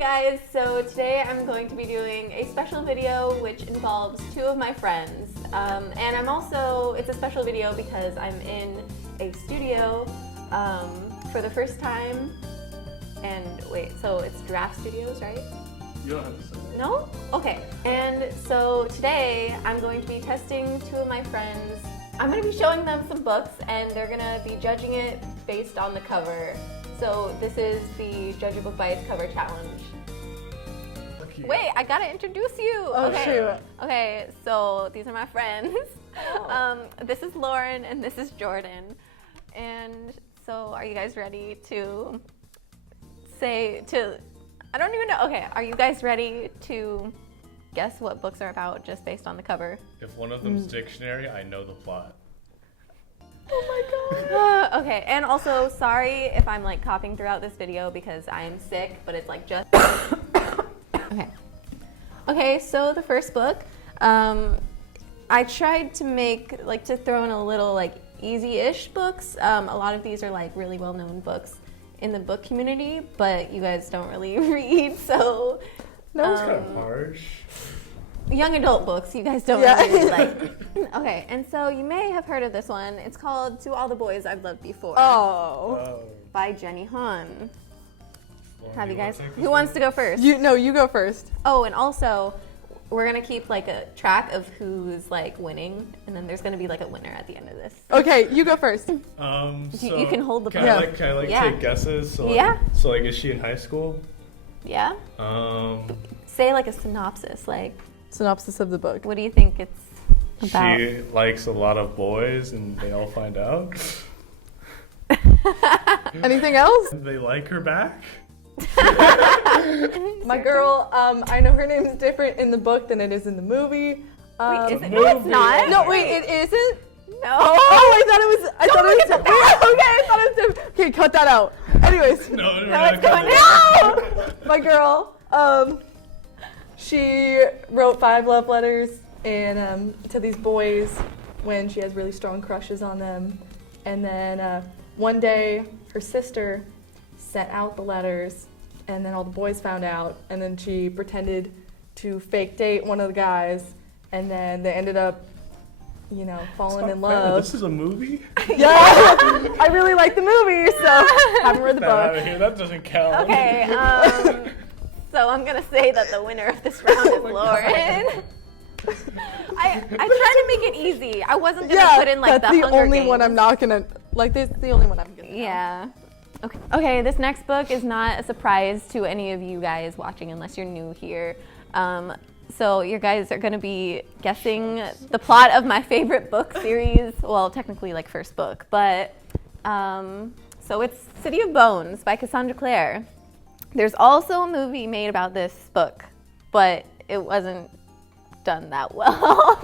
Hey guys, so today I'm going to be doing a special video which involves two of my friends. And it's a special video because I'm in a studio for the first time. And wait, so it's Draft Studios, right? You don't have to say that. No? Okay. And so today I'm going to be testing two of my friends. I'm going to be showing them some books and they're going to be judging it based on the cover. So this is the Judge a Book by its Cover challenge. Wait, I gotta introduce you. Oh, okay. shoot. Okay, so these are my friends. This is Lauren and this is Jordan. And so are you guys ready to I don't even know. Okay, are you guys ready to guess what books are about just based on the cover? If one of them's dictionary, I know the plot. Oh my god. Okay, and also sorry if I'm like coughing throughout this video because I am sick, but it's like just Okay, so the first book, I tried to to throw in a little like easy-ish books. A lot of these are like really well-known books in the book community, but you guys don't really read, so That was kind of harsh. young adult books you guys don't really like. Okay, and so you may have heard of this one. It's called To All the Boys I've Loved Before by Jenny Han. Have you guys? Who wants to go first? You go first. Oh, and also, we're gonna keep like a track of who's like winning, and then there's gonna be like a winner at the end of this. Okay, you go first. So you can hold the can book. I Yeah. take guesses? So Yeah. So is she in high school? Yeah. Say like a synopsis. Like, Synopsis of the book. what do you think it's about? She likes a lot of boys, and they all find out. Anything else? They like her back. My girl, I know her name is different in the book than it is in the movie. Wait, is it? No, it's not. No, wait, it isn't? No. Oh, I thought it was. I thought it was different. Okay, cut that out. Anyways, No, it's going down. my girl, she wrote 5 love letters and to these boys when she has really strong crushes on them. And then one day, her sister sent out the letters, and then all the boys found out, and then she pretended to fake date one of the guys, and then they ended up, falling in love. This is a movie? Yeah, I really like the movie, so haven't read the Get out book. of here. That doesn't count. Okay. So I'm gonna say that the winner of this round is Lauren. I tried to make it easy. I wasn't gonna put in like that's the the Hunger only Games. one I'm not gonna like. This is the only one I'm gonna. Yeah. Okay. Okay, this next book is not a surprise to any of you guys watching unless you're new here. So you guys are going to be guessing the plot of my favorite book series. Well, technically like first book, but so it's City of Bones by Cassandra Clare. There's also a movie made about this book, but it wasn't done that well.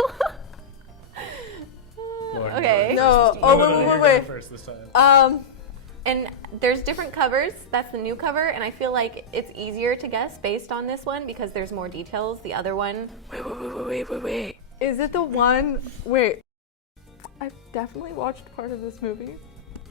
Okay. No. You're Oh, going wait. first this time. And there's different covers. That's the new cover, and I feel like it's easier to guess based on this one because there's more details. The other one. Wait. Is it the one? Wait. I've definitely watched part of this movie.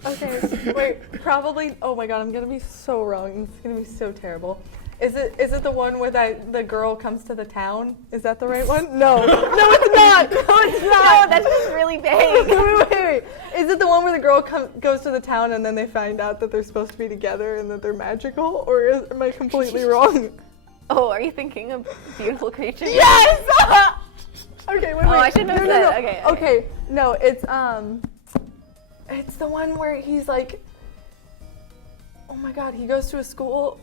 Okay. Wait. Probably. Oh my god, I'm gonna be so wrong. It's gonna be so terrible. Is it the one where the girl comes to the town? Is that the right one? No. No, it's not. No, it's not. No, that's just really vague. Wait. Is it the one where the girl goes to the town and then they find out that they're supposed to be together and that they're magical? Or am I completely wrong? Oh, are you thinking of Beautiful Creatures? Yes! Okay, wait. Oh, I shouldn't have said. No. Okay, no, it's the one where he's like, oh my god, he goes to a school.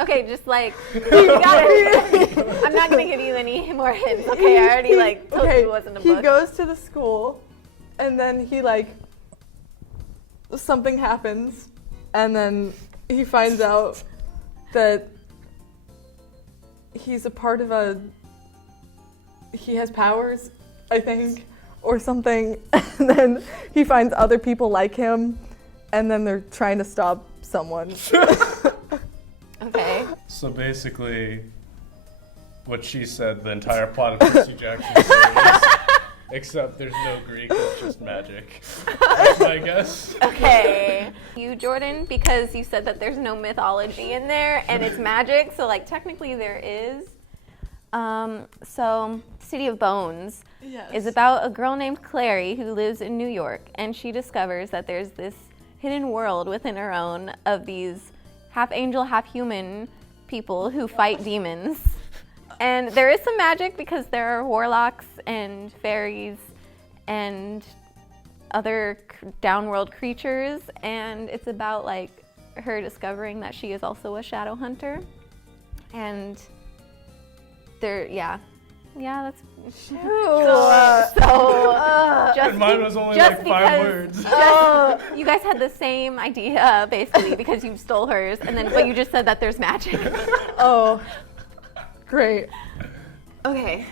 Okay, just like, you got it. I'm not going to give you any more hints. Okay, I already told you it wasn't a book. He goes to the school and then he something happens and then he finds out that he's a part of he has powers, I think, or something. And then he finds other people like him and then they're trying to stop someone. Okay. So basically, what she said, the entire plot of Percy Jackson series Except there's no Greek, it's just magic. That's my guess. Okay. You, Jordan, because you said that there's no mythology in there and it's magic, so like technically there is. So City of Bones is about a girl named Clary who lives in New York, and she discovers that there's this hidden world within her own of these half angel, half human people who fight demons. And there is some magic because there are warlocks and fairies and other downworld creatures, and it's about like her discovering that she is also a shadow hunter. And there, that's And mine was only like 5 words. You guys had the same idea basically because you stole hers, and then but you just said that there's magic. Oh, great. Okay,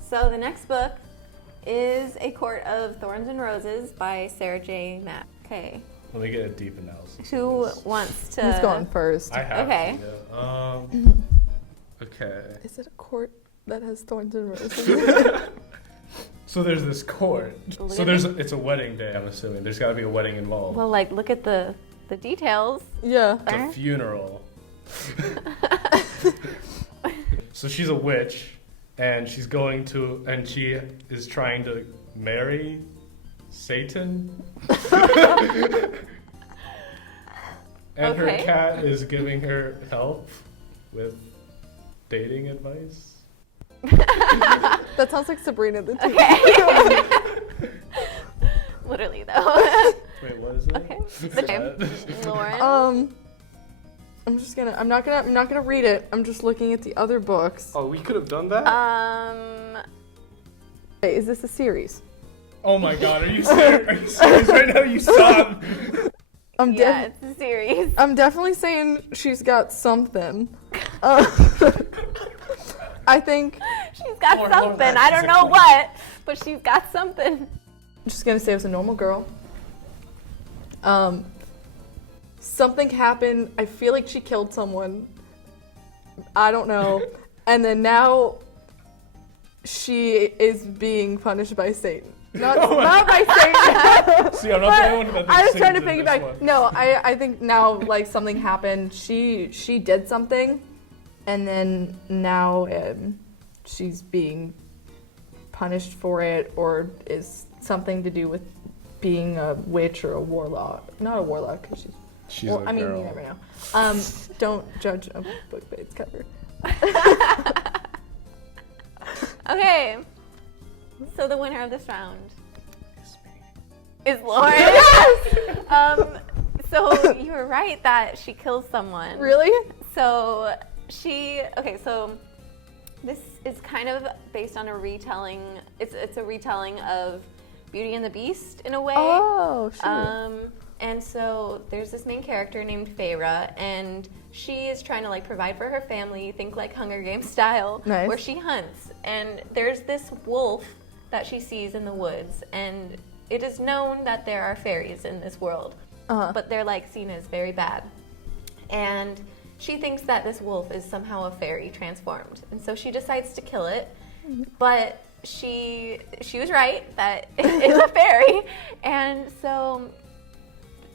so the next book is A Court of Thorns and Roses by Sarah J. Maas. Okay. Let me get a deep analysis. Who wants to? Who's going first? I have Okay. to, yeah. Okay. Is it a court that has thorns and roses? So there's this court. So it's a wedding day, I'm assuming. There's got to be a wedding involved. Well, like, look at the details. Yeah. It's a funeral. So she's a witch, and she is trying to marry Satan. And her Okay. cat is giving her help with dating advice. That sounds like Sabrina the Teenage Okay. Literally, though. Wait, what is it? Okay. Lauren. I'm not gonna read it. I'm just looking at the other books. Oh, we could have done that? Wait, is this a series? Oh my god, are you serious? Are you serious right now? You stop. Yeah, it's a series. I'm definitely saying she's got something. I think She's got something. I don't know what, but she's got something. I'm just gonna say it was a normal girl. Something happened. I feel like she killed someone. I don't know. And then now she is being punished by Satan. Not by Satan. See, I'm not the only one that thinks I was trying to Satan's in think this back. one. No, I think now like something happened. She did something, and then now she's being punished for it, or is something to do with being a witch or a warlock. Not a warlock, because She's well, a I mean, girl. you never know. Don't judge a book by its cover. Okay. So the winner of this round is Lauren. So you were right that she kills someone. Really? So so this is kind of based on a retelling. It's a retelling of Beauty and the Beast in a way. Oh, shoot. And so there's this main character named Feyre, and she is trying to like provide for her family, think like Hunger Games style, Nice. where she hunts. And there's this wolf that she sees in the woods, and it is known that there are fairies in this world, but they're like seen as very bad. And she thinks that this wolf is somehow a fairy transformed, and so she decides to kill it. But she was right that it's a fairy, and so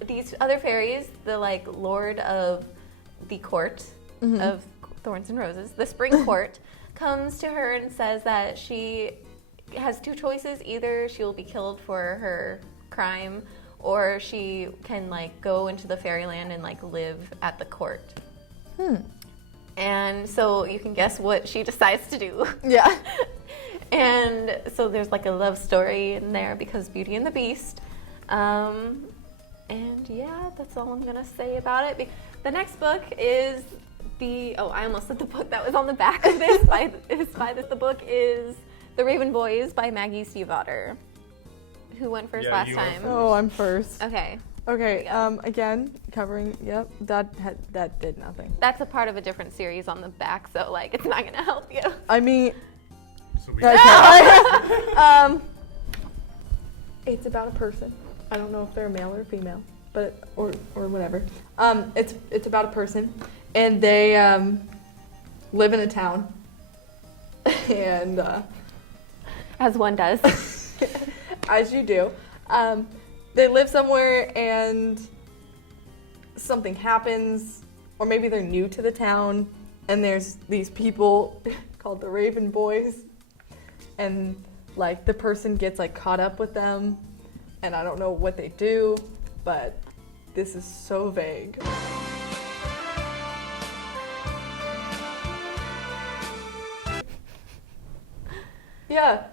these other fairies, the like Lord of the Court of Thorns and Roses, the Spring Court, comes to her and says that she has 2 choices. Either she will be killed for her crime, or she can like go into the fairyland and like live at the court. And so you can guess what she decides to do. Yeah. And so there's like a love story in there because Beauty and the Beast. And yeah, that's all I'm gonna say about it. The next book is I almost said the book that was on the back of this. The book is The Raven Boys by Maggie Stiefvater. Who went first last you went time? first. Oh, I'm first. Okay. Okay. Again, covering. Yep. That did nothing. That's a part of a different series on the back, so like it's not gonna help you. I mean, So we it's about a person. I don't know if they're male or female, but or whatever. It's about a person, and they live in a town, and As one does. As you do. They live somewhere and something happens, or maybe they're new to the town, and there's these people called the Raven Boys, and like the person gets like caught up with them, and I don't know what they do, but this is so vague. Yeah.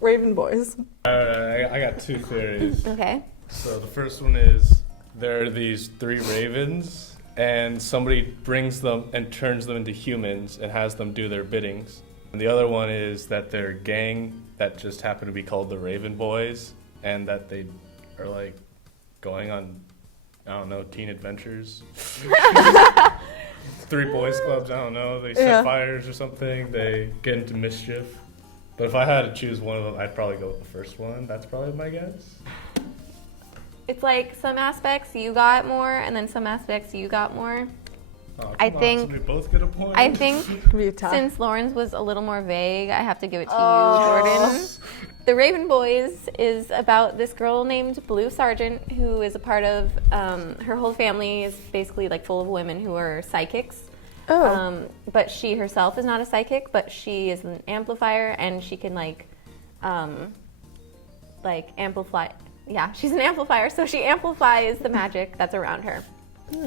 Raven Boys. I got two theories. Okay. So the first one is there are these three ravens, and somebody brings them and turns them into humans and has them do their biddings. And the other one is that they're a gang that just happen to be called the Raven Boys, and that they are like going on, I don't know, teen adventures. Three boys clubs, I don't know. They set fires or something. They get into mischief. But if I had to choose one of them, I'd probably go with the first one. That's probably my guess. It's like some aspects you got more, and then some aspects you got more. Oh, I come on, think- so we both get a point. I think Be a tie. since Lauren's was a little more vague, I have to give it to you, Jordan. The Raven Boys is about this girl named Blue Sargent, who is a part of, her whole family is basically like full of women who are psychics. Oh. But she herself is not a psychic, but she is an amplifier, and she can like amplify. Yeah, she's an amplifier, so she amplifies the magic that's around her.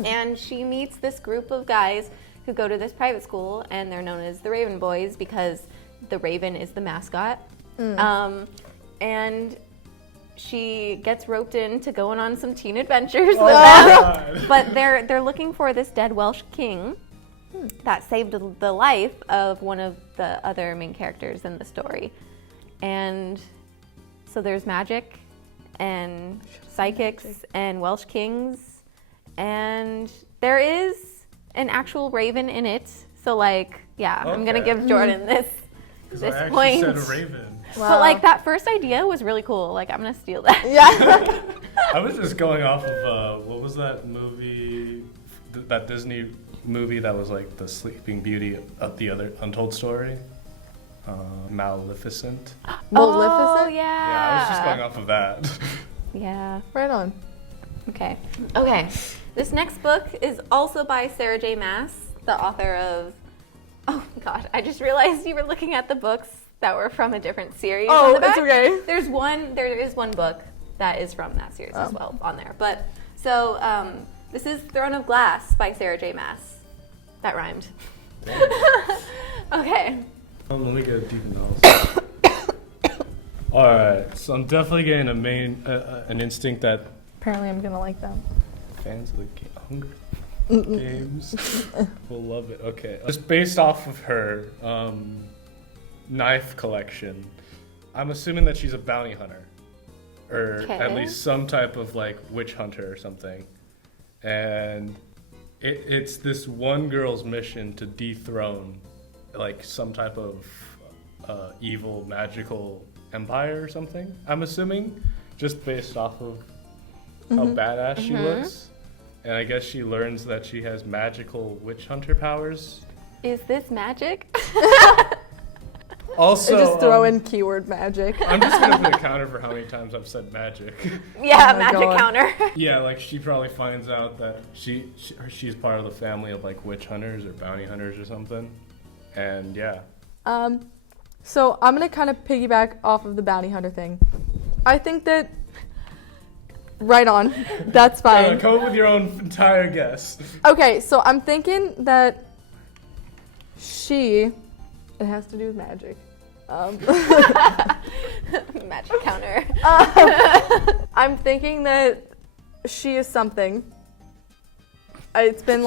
And she meets this group of guys who go to this private school, and they're known as the Raven Boys because the raven is the mascot. And she gets roped into going on some teen adventures with them. God. But they're looking for this dead Welsh king that saved the life of one of the other main characters in the story. And so there's magic and psychics and Welsh kings, and there is an actual raven in it. So like, yeah, I'm gonna Okay. give Jordan this I actually point. said a raven. Wow. But like that first idea was really cool. Like I'm gonna steal that. Yeah. I was just going off of, what was that movie, that Disney movie that was like the Sleeping Beauty of the other Untold Story? Maleficent. Oh yeah. Yeah, I was just going off of that. Yeah. Right on. Okay. Okay. This next book is also by Sarah J. Maas, the author of. Oh God! I just realized you were looking at the books that were from a different series. on Oh, the back. it's okay. There is one book that is from that series as well on there. But so this is Throne of Glass by Sarah J. Maas. That rhymed. Okay. Let me get a deep analysis. Alright, so I'm definitely getting an instinct that Apparently I'm gonna like them. fans of the Hunger Games will love it. Okay, just based off of her knife collection, I'm assuming that she's a bounty hunter, or Okay. at least some type of like witch hunter or something. And it's this one girl's mission to dethrone like some type of evil magical empire or something. I'm assuming, just based off of how badass she looks. And I guess she learns that she has magical witch hunter powers. Is this magic? Also, Just throw in keyword magic. I'm just gonna put a counter for how many times I've said magic. Yeah, Oh my magic God. counter. Yeah, like she probably finds out that she's part of the family of like witch hunters or bounty hunters or something. And yeah. So I'm gonna kind of piggyback off of the bounty hunter thing. I think that. Right on. That's fine. Come up with your own entire guess. Okay, so I'm thinking that it has to do with magic. Magic counter. I'm thinking that she is something. It's been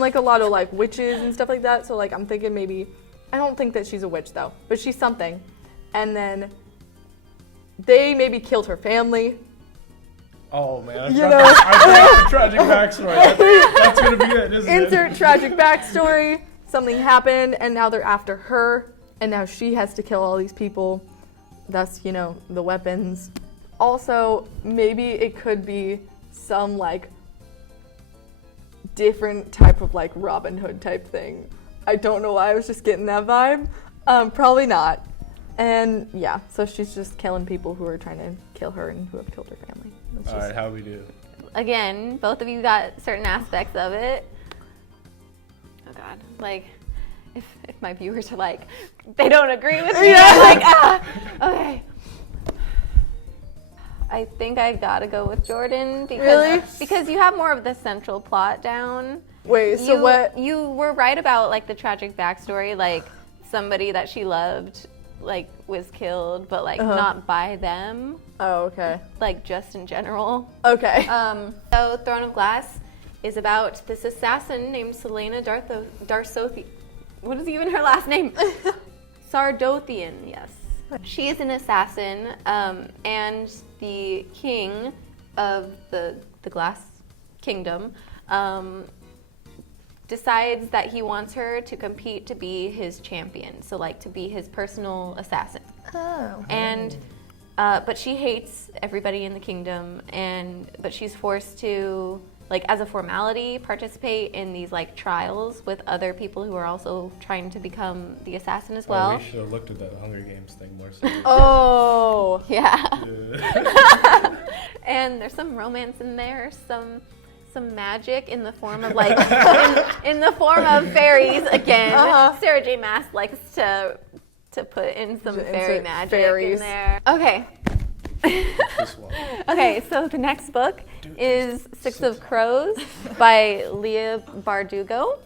like a lot of like witches and stuff like that. So like I'm thinking maybe, I don't think that she's a witch though, but she's something. And then they maybe killed her family. Oh man, You know. I think the tragic backstory. That's gonna be it, isn't it? Insert tragic backstory. Something happened, and now they're after her, and now she has to kill all these people. Thus, the weapons. Also, maybe it could be some like different type of like Robin Hood type thing. I don't know why I was just getting that vibe. Probably not. And yeah, so she's just killing people who are trying to kill her and who have killed her family. All right, how we do? Again, both of you got certain aspects of it. Oh God, like if my viewers are like, they don't agree with me, I'm like, okay. I think I gotta go with Jordan because you have more of the central plot down. Wait, so what? You were right about like the tragic backstory, like somebody that she loved like was killed, but like not by them. Oh, okay. Like just in general. Okay. So Throne of Glass is about this assassin named Selena Darsothian. What is even her last name? Sardothian, yes. She is an assassin, and the king of the Glass Kingdom decides that he wants her to compete to be his champion, so like to be his personal assassin. Oh. And but she hates everybody in the kingdom, but she's forced to, like as a formality, participate in these like trials with other people who are also trying to become the assassin as well. Oh, we should have looked at that Hunger Games thing more seriously. Oh. Yeah. And there's some romance in there, some magic in the form of like in the form of fairies again. Sarah J. Maas likes to put in some fairy magic in there. Okay. Okay, so the next book is Six of Crows by Leah Bardugo.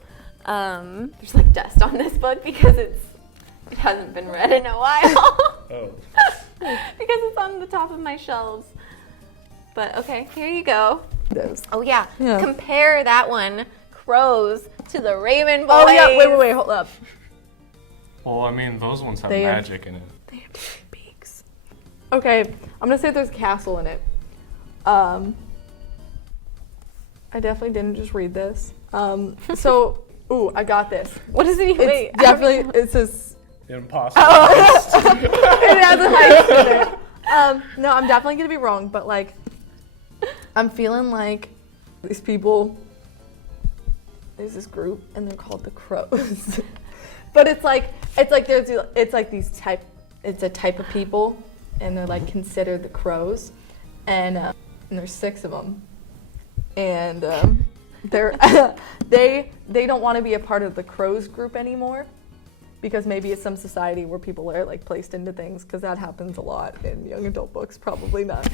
There's like dust on this book because it hasn't been read in a while. Oh. Because it's on the top of my shelves. But okay, here you go. Oh yeah. Compare that one, Crows, to the Raven Boys. Oh yeah, wait, hold up. Well, I mean, those ones have magic in it. They have different beaks. Okay, I'm gonna say there's a castle in it. I definitely didn't just read this. Ooh, I got this. What does it even mean? It says Impossible. It has a heist in it. No, I'm definitely gonna be wrong, but like, I'm feeling like these people. There's this group, and they're called the Crows. But it's like it's a type of people, and they're like considered the Crows, and there's 6 of them, and they don't want to be a part of the Crows group anymore, because maybe it's some society where people are like placed into things, because that happens a lot in young adult books. Probably not.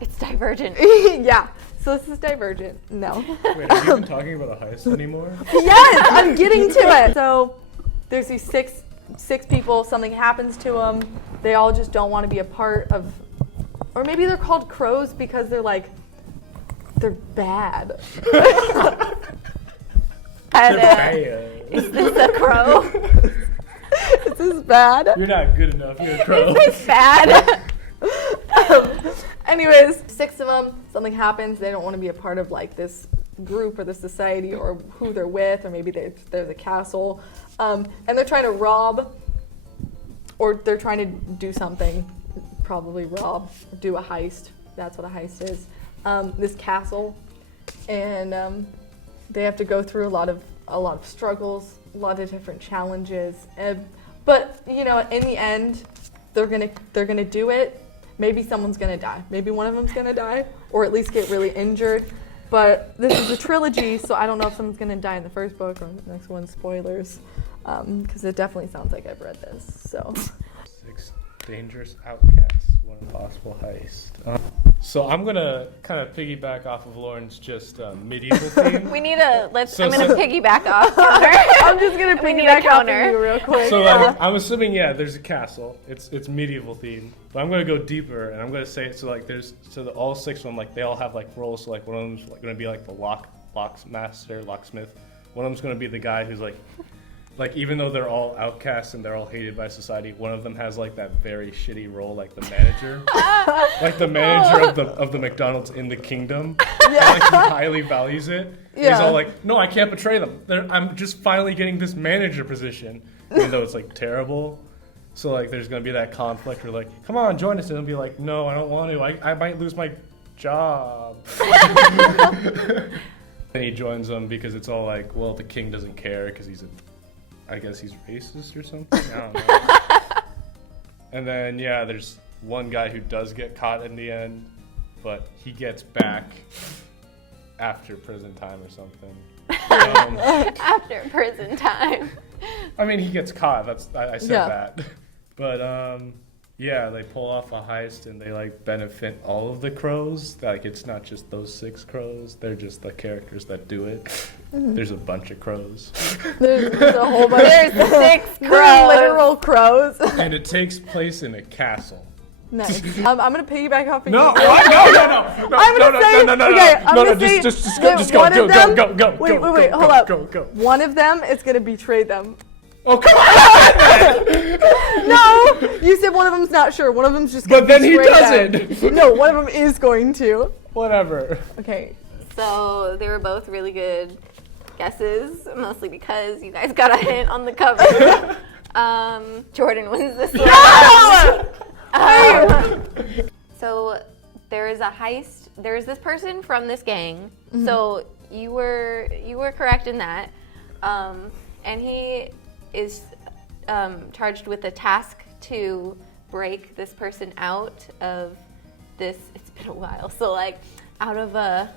It's Divergent. Yeah. So this is Divergent. No. Wait, are you even talking about a heist anymore? Yes, I'm getting to it. So there's these six people. Something happens to them. They all just don't want to be a part of, or maybe they're called Crows because they're bad. Is this a crow? Is this bad? You're not good enough. You're a crow. Is this bad? Anyways, 6 of them, something happens. They don't want to be a part of like this group or the society or who they're with, or maybe they're the castle. And they're trying to rob, or they're trying to do something, probably rob, do a heist. That's what a heist is. This castle, and they have to go through a lot of struggles, a lot of different challenges. But you know, in the end, they're gonna do it. Maybe someone's gonna die. Maybe one of them's gonna die, or at least get really injured. But this is a trilogy, so I don't know if someone's gonna die in the first book or the next one. Spoilers, because it definitely sounds like I've read this. So 6 dangerous outcasts, 1 impossible heist. So I'm gonna kind of piggyback off of Lauren's just medieval theme. We need a I'm gonna piggyback off. I'm just gonna piggyback off of you real quick. So like, I'm assuming there's a castle. It's medieval theme, but I'm gonna go deeper and I'm gonna say all 6 of them, like they all have like roles. So like one of them's like gonna be like the locksmith. One of them's gonna be the guy who's like even though they're all outcasts and they're all hated by society, one of them has like that very shitty role, like the manager, like the manager of the McDonald's in the kingdom. Yeah. And, like, he highly values it. Yeah. He's all like, no, I can't betray them. I'm just finally getting this manager position, even though it's like terrible. So like, there's gonna be that conflict where like, come on, join us, and he'll be like, no, I don't want to. I might lose my job. And he joins them because it's all like, well, the king doesn't care because I guess he's racist or something. I don't know. And then, yeah, there's one guy who does get caught in the end, but he gets back after prison time or something. After prison time. I mean, he gets caught. I said Yeah. that. But, yeah, they pull off a heist and they, like, benefit all of the crows. Like, it's not just those 6 crows. They're just the characters that do it. There's a bunch of crows. There's a whole bunch. There's 6 They're crows. literal crows. And it takes place in a castle. Nice. I'm gonna piggyback off of No, you. what? No. I'm gonna say, okay, I'm gonna say just that go, one of them- go. Wait, go, hold up. Go. One of them is gonna betray them. Oh, come on! No, you said one of them's not sure. One of them's just gonna But then he betray them. doesn't. No, one of them is going to. Whatever. Okay. So they were both really good guesses, mostly because you guys got a hint on the cover. Jordan wins this one. So there is a heist. There is this person from this gang. So you were correct in that. And he is charged with a task to break this person out of this. It's been a while. So like out of a.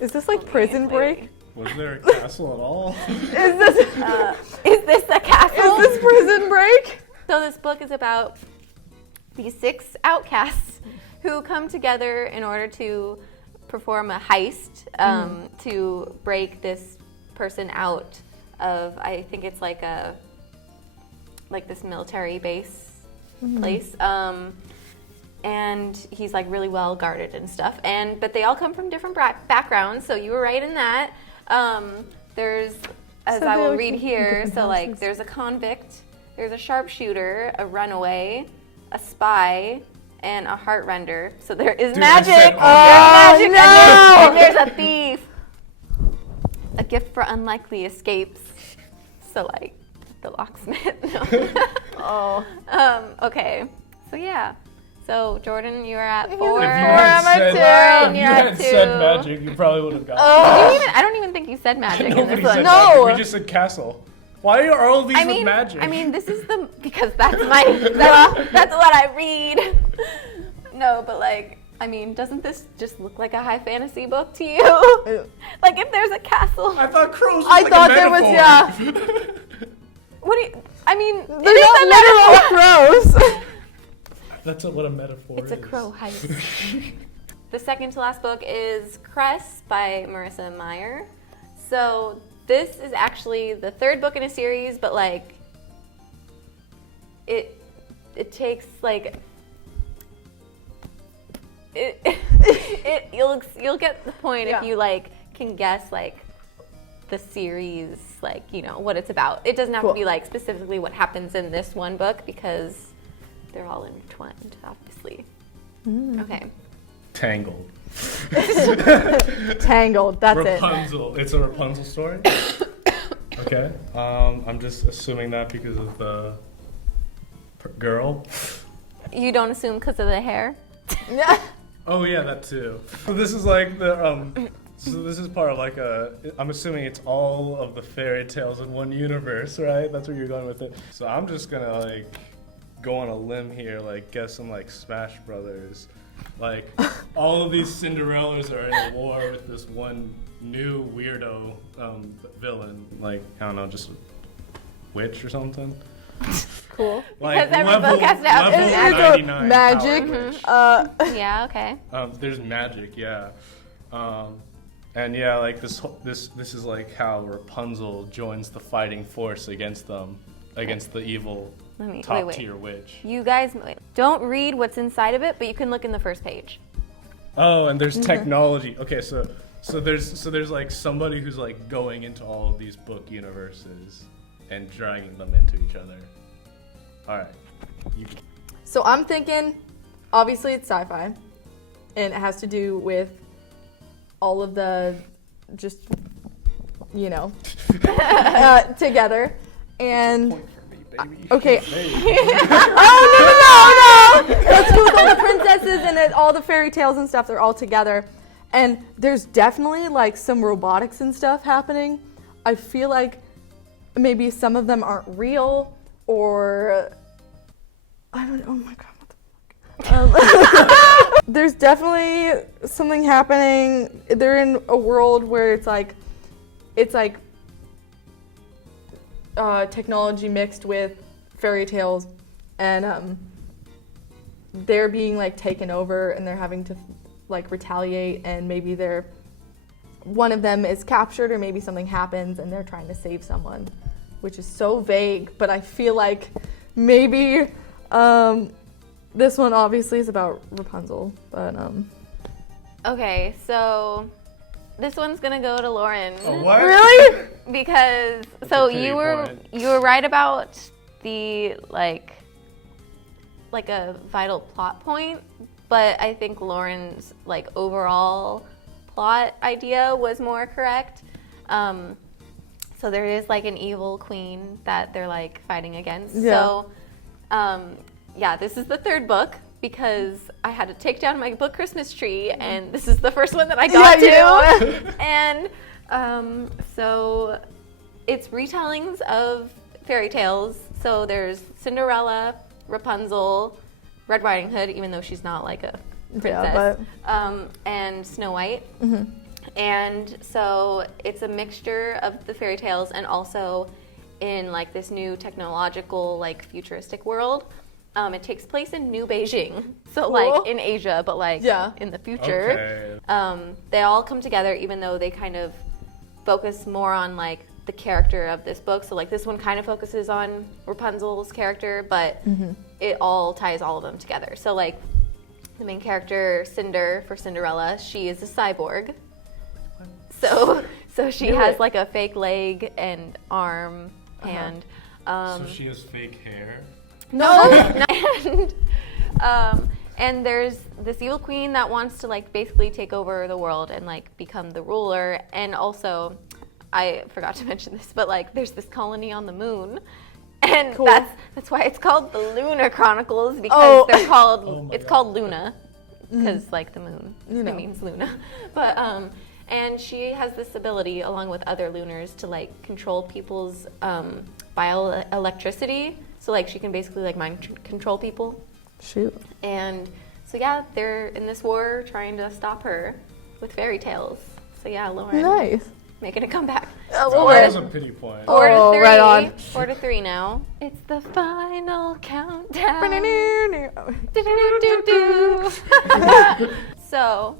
Is this like Prison Break? Was there a castle at all? Is this Is this a castle? is this Prison Break? So this book is about these 6 outcasts who come together in order to perform a heist to break this person out of, I think it's like this military base place. And he's like really well guarded and stuff. But they all come from different backgrounds, so you were right in that. There's, as So I will they're read from here, different so like houses. there's a convict, there's a sharpshooter, a runaway, a spy, and a heartrender. So there is Dude, I magic. said There's magic. no! And there's a thief. A gift for unlikely escapes. So like the locksmith. No. Oh. Okay. So yeah. So Jordan, you are at 4. If you am I had two? said, if you You're at had said 2. magic, you probably would have gotten I don't even think you said magic in Nobody this said one. No. magic. We just said castle. Why are all these with magic? I mean, this is because that's that's what I read. No, but like, I mean, doesn't this just look like a high fantasy book to you? Like, if there's a castle, I thought crows was I like thought a there was metaphor. what do you? I mean, They're it is a metaphor. not literal crows. That's what a metaphor It's is. a crow heist. The second to last book is Cress by Marissa Meyer. So this is actually the 3rd book in a series, but like it takes like you'll get the point Yeah. if you like can guess like the series, like, you know, what it's about. It doesn't have Cool. to be like specifically what happens in this one book because they're all intertwined, obviously. Okay. Tangled. Tangled. That's it. Rapunzel. It's a Rapunzel story? Okay. I'm just assuming that because of the girl. You don't assume because of the hair? Oh yeah, that too. So this is like the so this is part of like I'm assuming it's all of the fairy tales in one universe, right? That's where you're going with it. So I'm just gonna like go on a limb here, like guess some like Smash Brothers. Like all of these Cinderellas are in a war with this one new weirdo villain, like I don't know, just a witch or something. Cool. Like Because every book has to have level It's a 99 magic. power witch. Yeah, okay. There's magic, yeah. And yeah, like this is like how Rapunzel joins the fighting force against them, against the evil top wait. tier witch. You guys don't read what's inside of it, but you can look in the first page. Oh, and there's technology. Okay, so there's like somebody who's like going into all of these book universes and dragging them into each other. All right. So I'm thinking, obviously it's sci-fi, and it has to do with all of the, just, you know, together. And Point for me, baby. okay. Hey. Oh no! That's cool with all the princesses and all the fairy tales and stuff. They're all together, and there's definitely like some robotics and stuff happening. I feel like maybe some of them aren't real, or I don't know. Oh my god, what the fuck? There's definitely something happening. They're in a world where it's like technology mixed with fairy tales, and they're being like taken over, and they're having to like retaliate, and maybe one of them is captured, or maybe something happens and they're trying to save someone, which is so vague, but I feel like maybe this one obviously is about Rapunzel, but Okay, so this one's gonna go to Lauren. Oh, what? really? Because That's so a pity you were point. right about the like a vital plot point, but I think Lauren's like overall plot idea was more correct. So there is like an evil queen that they're like fighting against. Yeah. So yeah, this is the third book because I had to take down my book Christmas tree, and this is the first one that I got to. And so it's retellings of fairy tales. So there's Cinderella, Rapunzel, Red Riding Hood, even though she's not like a princess, and Snow White. Mm-hmm. And so it's a mixture of the fairy tales and also in like this new technological, like futuristic world. It takes place in New Beijing, so like in Asia, but like in the future. Okay. They all come together, even though they kind of focus more on like the character of this book. So like this one kind of focuses on Rapunzel's character, but it all ties all of them together. So like the main character, Cinder, for Cinderella, she is a cyborg. So she has like a fake leg and arm, hand. So she has fake hair? No. And there's this evil queen that wants to like basically take over the world and like become the ruler. And also, I forgot to mention this, but like there's this colony on the moon. And that's why it's called the Lunar Chronicles, because they're called it's called Luna, because like the moon, it means Luna. But and she has this ability, along with other lunars, to like control people's bioelectricity. So like she can basically like mind control people. Shoot. And so yeah, they're in this war trying to stop her with fairy tales. So yeah, Lauren, Nice. making a comeback. Oh, that was a pity point. 4-3. Right on. 4-3 now. It's the final countdown. So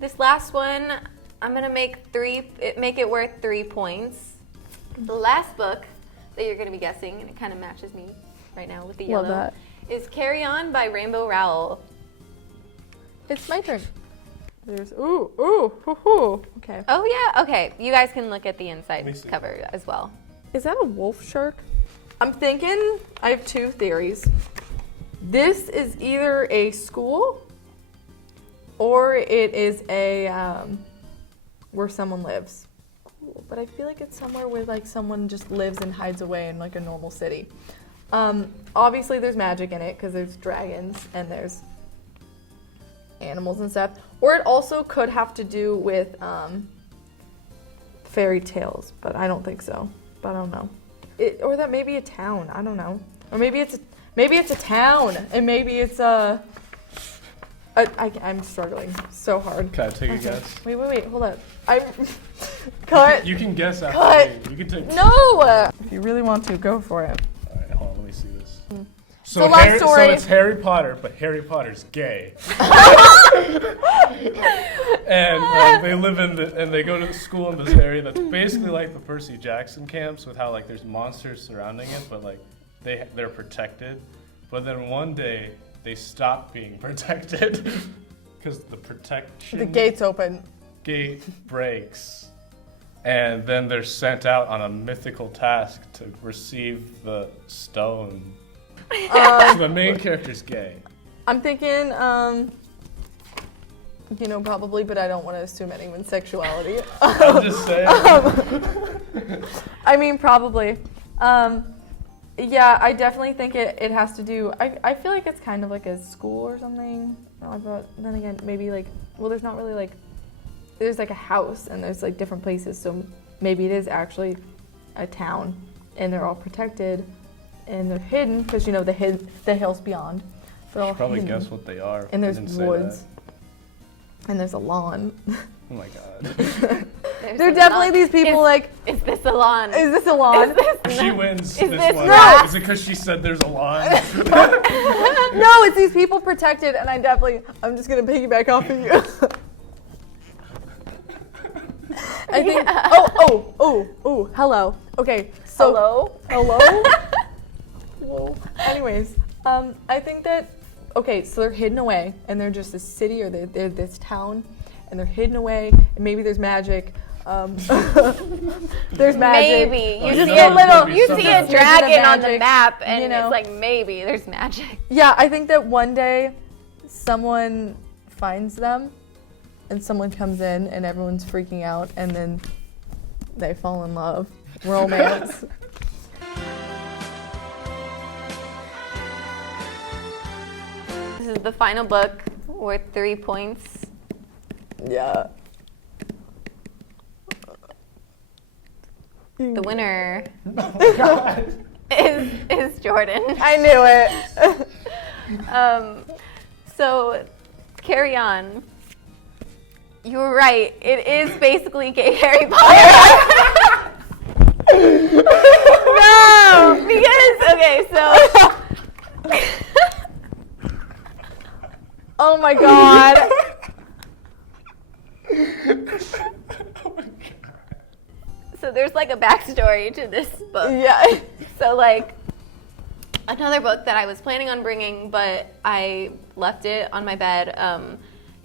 this last one, I'm gonna make it worth 3 points. The last book that you're gonna be guessing, and it kind of matches me right now with the Love yellow, that. is Carry On by Rainbow Rowell. It's my turn. There's ooh. Okay. Oh yeah, okay. You guys can look at the inside Let me see. cover as well. Is that a wolf shark? I'm thinking, I have two theories. This is either a school or it is a where someone lives. Cool. But I feel like it's somewhere where like someone just lives and hides away in like a normal city. Obviously there's magic in it because there's dragons and there's animals and stuff. Or it also could have to do with fairy tales, but I don't think so. But I don't know. Or that may be a town. I don't know. Or maybe it's a town, and maybe it's I'm struggling so hard. Can I take a guess? Wait, hold on. Cut. You can guess after Cut. me. You can take. No! If you really want to, go for it. All right, hold on. Let me see this. So last story- So it's Harry Potter, but Harry Potter's gay. And they live and they go to school in this area that's basically like the Percy Jackson camps, with how like there's monsters surrounding it, but like they're protected. But then one day they stop being protected because the protection The gate's open. gate breaks, and then they're sent out on a mythical task to receive the stone. So the main character's gay. I'm thinking, probably, but I don't want to assume anyone's sexuality. I'm just saying. I mean, probably. Yeah, I definitely think it has to do. I feel like it's kind of like a school or something. But then again, maybe like, well, there's not really like, there's like a house and there's like different places. So maybe it is actually a town and they're all protected and they're hidden because the hills beyond. They're all Probably hidden. guess what they are. And I there's didn't say woods. that. And there's a lawn. Oh my god. They're definitely these people Is this a lawn? is this a lawn? She wins Is this this one. grass? Is it because she said there's a lawn? No, it's these people protected, and I'm just gonna piggyback off of you. I think. Yeah. Oh, hello. Okay, so hello. Whoa. Anyways, I think that. Okay, so they're hidden away, and they're just this city or they're this town, and they're hidden away, and maybe there's magic. There's magic. Maybe Oh, you you see know a there's gonna be you some see kind a of- dragon on the magic, map, and you know. it's like maybe there's magic. Yeah, I think that one day someone finds them and someone comes in and everyone's freaking out and then they fall in love. Romance. This is the final book worth 3 points. Yeah. The winner Oh god. is Jordan. I knew it. So carry on. You were right. It is basically gay Harry Potter. No, because okay, so Oh my god. so there's like a backstory to this book. Yeah. So like another book that I was planning on bringing, but I left it on my bed,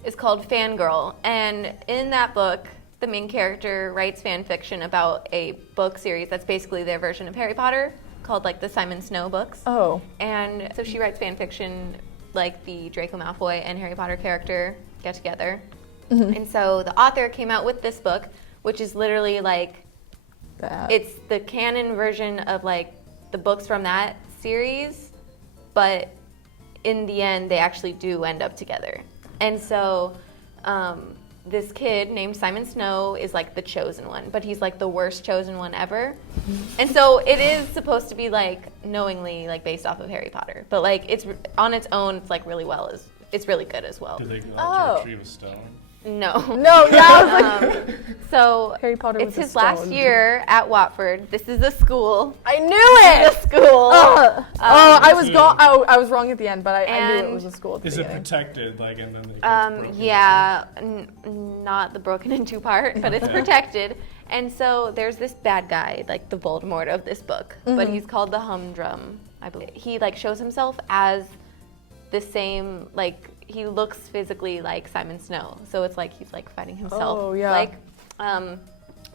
is called Fangirl. And in that book, the main character writes fan fiction about a book series that's basically their version of Harry Potter, called like the Simon Snow books. Oh. And so she writes fan fiction like the Draco Malfoy and Harry Potter character get together. Mm-hmm. And so the author came out with this book, which is literally like, That. it's the canon version of like the books from that series, but in the end they actually do end up together. And so this kid named Simon Snow is like the chosen one, but he's like the worst chosen one ever. And so it is supposed to be like knowingly like based off of Harry Potter, but like it's on its own, it's like really well, it's really good as well. Did they go Oh. out to retrieve a stone? No. No, yeah, I was like, So Harry Potter it's with a his last stone. year at Watford. This is the school. I knew The it. school. I was Yeah. I was wrong at the end, but I knew it And- was a school at the Is it beginning. protected? Like, and then it gets broken Yeah, not the broken in two part, but it's Okay. protected. And so there's this bad guy, like the Voldemort of this book, but Mm-hmm. he's called the Humdrum, I believe. He like shows himself as the same, like he looks physically like Simon Snow. So it's like he's like fighting himself. Oh, yeah. Like,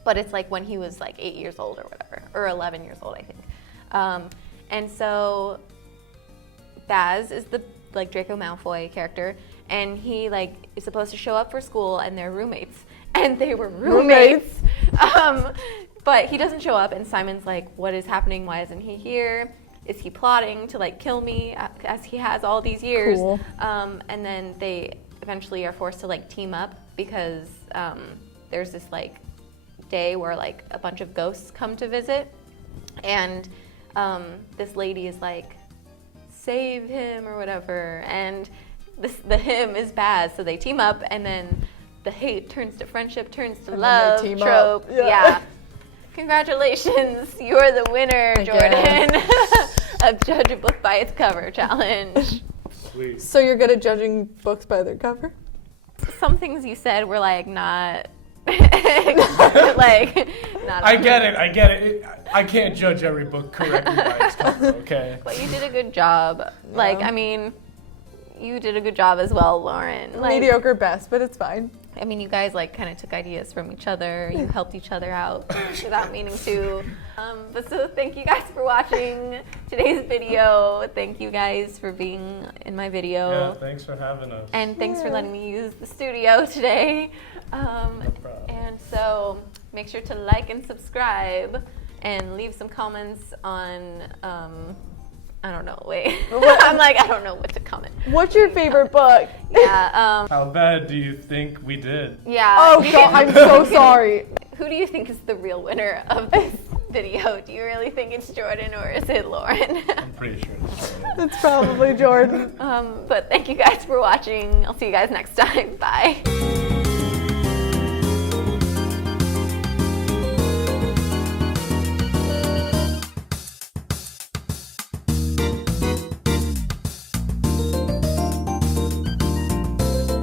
but it's like when he was like 8 years old or whatever, or 11 years old, I think. And so Baz is the like Draco Malfoy character, and he like is supposed to show up for school, and they're roommates, and they were roommates. But he doesn't show up, and Simon's like, "What is happening? Why isn't he here? Is he plotting to like kill me as he has all these years?" Cool. And then they eventually are forced to like team up because there's this like day where like a bunch of ghosts come to visit, and this lady is like, save him or whatever, and the him is Baz, so they team up, and then the hate turns to friendship, turns to And then love they team trope. up. Yeah. Yeah. Congratulations, you're the winner, I Jordan, of Judge a Book by Its Cover challenge. Sweet. So you're good at judging books by their cover? Some things you said were like not like not I get it. I can't judge every book correctly by its cover, okay? But you did a good job. Like, I mean, you did a good job as well, Lauren. Like, Mediocre best, but it's fine. I mean, you guys like kind of took ideas from each other. You helped each other out without meaning to. But so thank you guys for watching today's video. Thank you guys for being in my video. Yeah, thanks for having us. And thanks for letting me use the studio today. problem. And so make sure to like and subscribe and leave some comments on, I don't know, wait. I'm like, I don't know what to comment. What's your favorite book? Yeah, How bad do you think we did? yeah. Oh, you God, can- I'm so sorry. Who do you think is the real winner of this video, do you really think it's Jordan or is it Lauren? I'm pretty sure it's Jordan. It's probably Jordan. But thank you guys for watching. I'll see you guys next time. Bye.